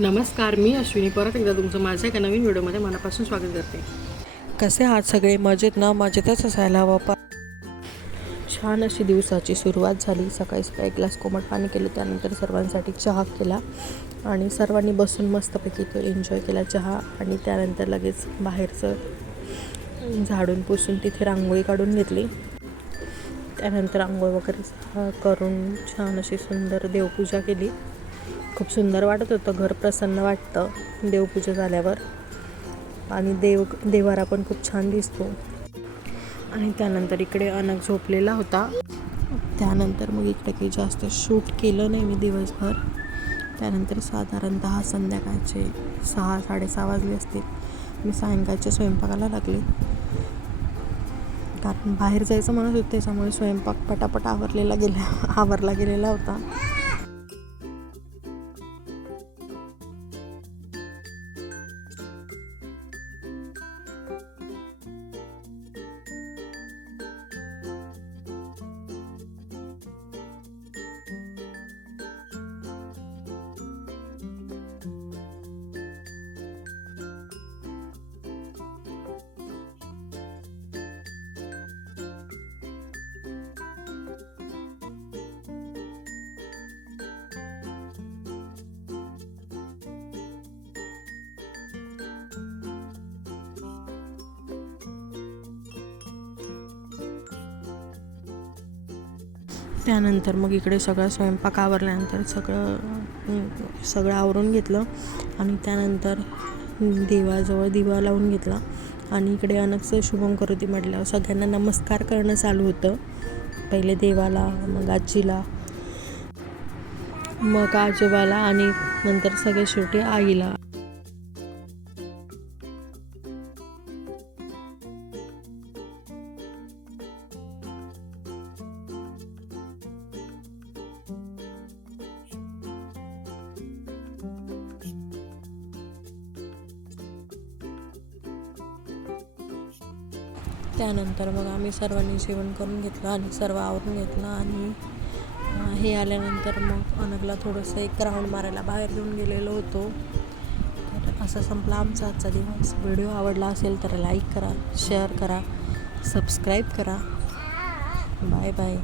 नमस्कार, मी अश्विनी परत एकदा तुमचं माझ्या एका नवीन व्हिडिओमध्ये मनापासून स्वागत करते. कसे आहात सगळे? मजेत ना? मजेतच असायला हवं. छान अशी दिवसाची सुरुवात झाली. सकाळी सकाळी एक ग्लास कोमट पाणी केलं, त्यानंतर सर्वांसाठी चहा केला आणि सर्वांनी बसून मस्तपैकी तो एन्जॉय केला चहा. आणि त्यानंतर लगेच बाहेरचं झाडून पुसून तिथे रांगोळी काढून घेतली. त्यानंतर आंघोळ वगैरे करून छान अशी सुंदर देवपूजा केली. खूप सुंदर वाटत होतं, घर प्रसन्न वाटतं देवपूजा झाल्यावर आणि देवारा पण खूप छान दिसतो. आणि त्यानंतर इकडे अनक झोपलेला होता. त्यानंतर मग इकडे काही जास्त शूट केलं नाही मी दिवसभर. त्यानंतर साधारणतः संध्याकाळचे 6-6:30 वाजले असतील. मी सायंकाळच्या स्वयंपाकाला लागले, कारण बाहेर जायचं म्हणत होते, त्याच्यामुळे स्वयंपाक पटापट आवरला गेलेला होता. त्यानंतर मग इकडे सगळं स्वयंपाक आवरल्यानंतर सगळं आवरून घेतलं आणि त्यानंतर देवाजवळ दिवा लावून घेतला. आणि इकडे अनकचं शुभम करोती म्हटल्यावर सगळ्यांना नमस्कार करणं चालू होतं. पहिले देवाला, मग आजीला, मग आजोबाला आणि नंतर सगळे शेवटी आईला. त्यानंतर मग आम्ही सर्वांनी जेवण करून घेतलं आणि सर्व आवरून घेतलं. आणि हे आल्यानंतर मग अनकला थोडंसं एक राऊंड मारायला बाहेर घेऊन गेलेलो होतो. तर असं संपला आमचा आजचा दिवस. व्हिडिओ आवडला असेल तर लाईक करा, शेअर करा, सबस्क्राईब करा. Bye bye.